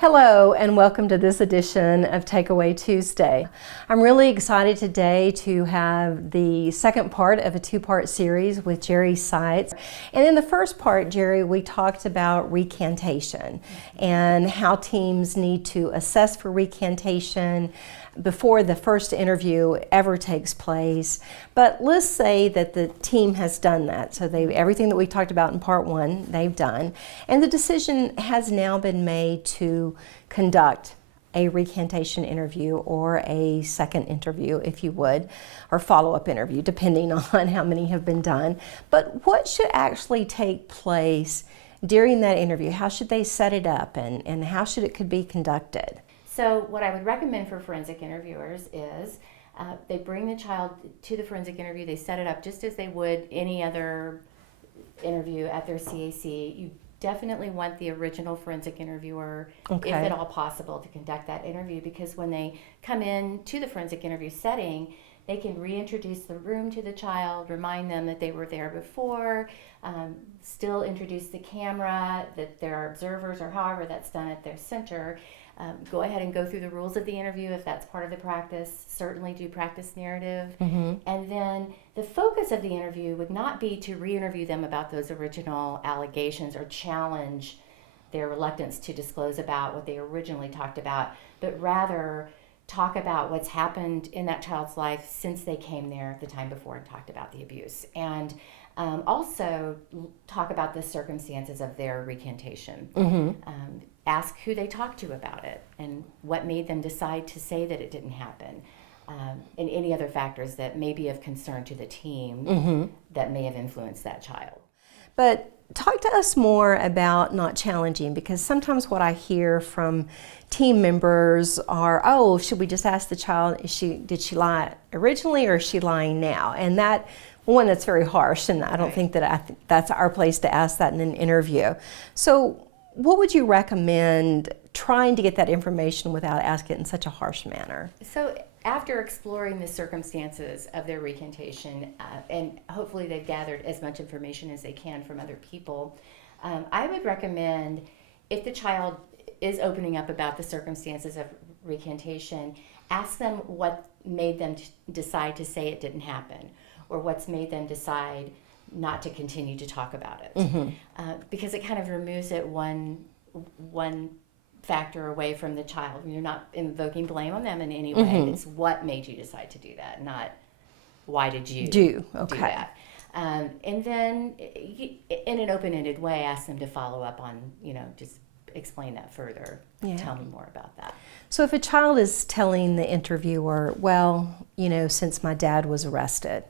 Hello and welcome to this edition of Takeaway Tuesday. I'm really excited today to have the second part of a two-part series with Jerry Seitz. And in the first part, Jerry, we talked about recantation and how teams need to assess for recantation before the first interview ever takes place. But let's say that the team has done that. So everything that we talked about in part one, they've done. And the decision has now been made to conduct a recantation interview or a second interview, if you would, or follow-up interview, depending on how many have been done. But what should actually take place during that interview? How should they set it up and how should it could be conducted? So what I would recommend for forensic interviewers is they bring the child to the forensic interview. They set it up just as they would any other interview at their CAC. You definitely want the original forensic interviewer, if at all possible, to conduct that interview, because when they come in to the forensic interview setting, they can reintroduce the room to the child, remind them that they were there before, still introduce the camera, that there are observers, or however that's done at their center. Go ahead and go through the rules of the interview if that's part of the practice. Certainly do practice narrative. And then the focus of the interview would not be to re-interview them about those original allegations or challenge their reluctance to disclose about what they originally talked about, but rather talk about what's happened in that child's life since they came there the time before and talked about the abuse. And also talk about the circumstances of their recantation. Ask who they talked to about it and what made them decide to say that it didn't happen, and any other factors that may be of concern to the team that may have influenced that child. But talk to us more about not challenging, because sometimes what I hear from team members are, oh, should we just ask the child, did she lie originally or is she lying now? And that's very harsh, and I don't think that that's our place to ask that in an interview. So what would you recommend trying to get that information without asking it in such a harsh manner? So after exploring the circumstances of their recantation, and hopefully they've gathered as much information as they can from other people, I would recommend, if the child is opening up about the circumstances of recantation, ask them what made them decide to say it didn't happen, or what's made them decide not to continue to talk about it. Because it kind of removes it one factor away from the child. You're not invoking blame on them in any way. It's what made you decide to do that, not why did you do that. And then in an open-ended way, ask them to follow up on, just explain that further. Tell me more about that. So if a child is telling the interviewer, well, since my dad was arrested,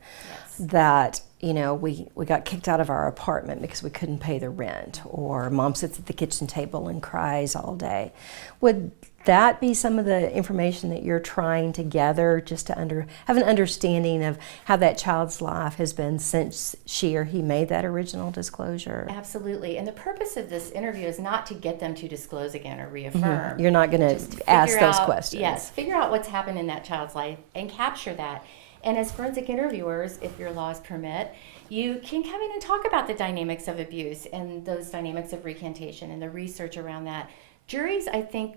that we got kicked out of our apartment because we couldn't pay the rent, or mom sits at the kitchen table and cries all day, would that be some of the information that you're trying to gather, just to have an understanding of how that child's life has been since she or he made that original disclosure? Absolutely. And the purpose of this interview is not to get them to disclose again or reaffirm. You're not going to ask those questions. Yes, figure out what's happened in that child's life and capture that. And as forensic interviewers, if your laws permit, you can come in and talk about the dynamics of abuse and those dynamics of recantation and the research around that. Juries, I think,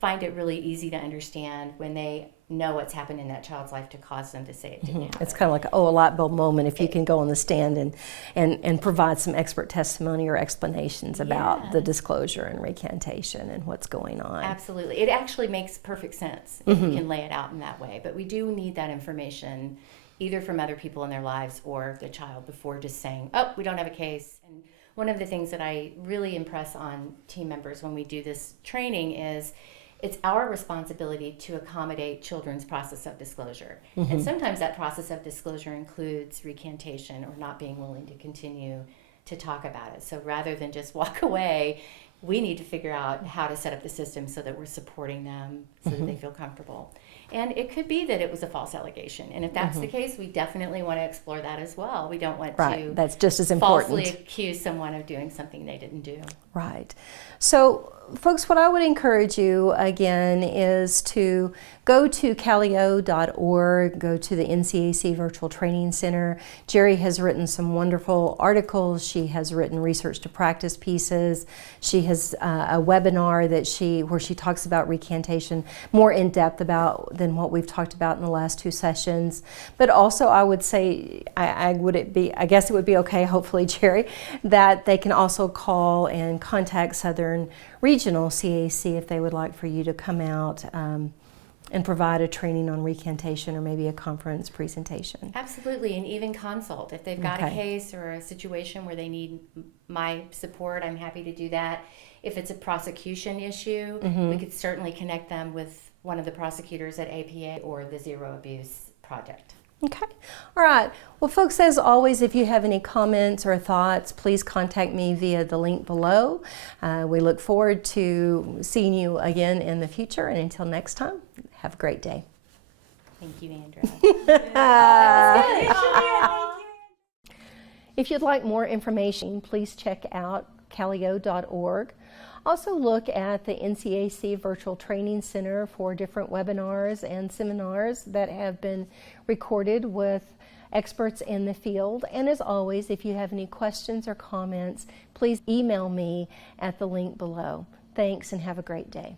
find it really easy to understand when they know what's happened in that child's life to cause them to say it didn't happen. It's kind of like a light bulb moment if you can go on the stand and provide some expert testimony or explanations about the disclosure and recantation and what's going on. Absolutely. It actually makes perfect sense if you can lay it out in that way. But we do need that information either from other people in their lives or the child before just saying, oh, we don't have a case. And one of the things that I really impress on team members when we do this training is it's our responsibility to accommodate children's process of disclosure. And sometimes that process of disclosure includes recantation or not being willing to continue to talk about it. So rather than just walk away, we need to figure out how to set up the system so that we're supporting them so that they feel comfortable. And it could be that it was a false allegation. And if that's the case, we definitely want to explore that as well. We don't want to That's just as important. falsely accuse someone of doing something they didn't do. Right. So, folks, what I would encourage you again is to go to calio.org, go to the NCAC Virtual Training Center. Jerry has written some wonderful articles. She has written research to practice pieces. She has a webinar where she talks about recantation more in depth than what we've talked about in the last 2 sessions. But also, I would say, I guess it would be okay, hopefully, Jerry, that they can also call and contact Southern Regional CAC if they would like for you to come out and provide a training on recantation or maybe a conference presentation. Absolutely, and even consult. If they've got a case or a situation where they need my support, I'm happy to do that. If it's a prosecution issue, we could certainly connect them with one of the prosecutors at APA or the Zero Abuse Project. Okay. All right. Well, folks, as always, if you have any comments or thoughts, please contact me via the link below. We look forward to seeing you again in the future. And until next time, have a great day. Thank you, Andrea. If you'd like more information, please check out calio.org. Also look at the NCAC Virtual Training Center for different webinars and seminars that have been recorded with experts in the field. And as always, if you have any questions or comments, please email me at the link below. Thanks and have a great day.